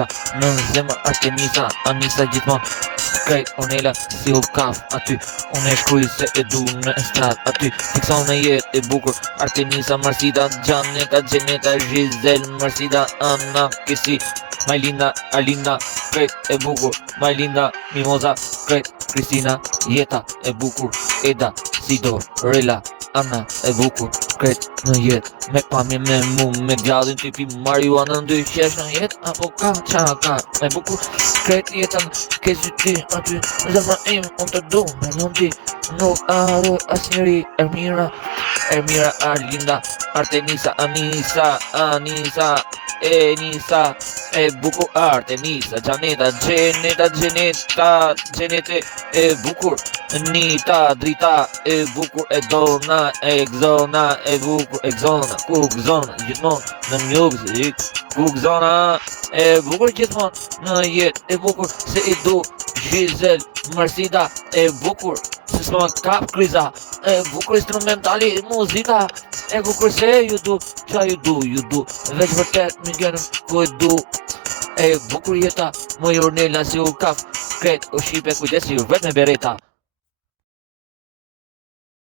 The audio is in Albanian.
Hoxha në zemër Artemisa, Anisa gjithmonë krejt Ornella si u kaf aty. Unë e shkruj se e du në estrat aty. Fikson në jet e bukur Artemisa, Marsida, Gjaneta, Gjeneta, Gisel, Marsida, Anna, Kesi, Majlinda, Alinda, krejt e bukur Majlinda, Mimoza, krejt Kristina, Jeta e bukur Eda, Sido, Rela, Anna e bukur krejt në jet. Me pamje me mu, me gjallin tipi marijuana ndy qesh në jet. Apo ka qa ka e bukur krejt jetën. Ke si ti aty në zemra im, unë të du me non ti. Nuk arru as njëri. Ermira, Arlinda, Artemisa, Anisa, Enisa e bukur Artemisa, Gjaneta, Gjenete e bukur Nita, Drita e bukur Edona, Exona e bukur Exona, Kukzona gjithmonë në music, Kukzona e bukur gjithmonë në jet e bukur se i du Gisel, Marsida e bukur se s'ma kap kriza e bukur instrumentali muzika e bukur se ju du qa ju du veç vërtet më gjenëm ku e du e bukur jeta moj Ornella si u kap kret u shipe kujdesi ju vet me bereta.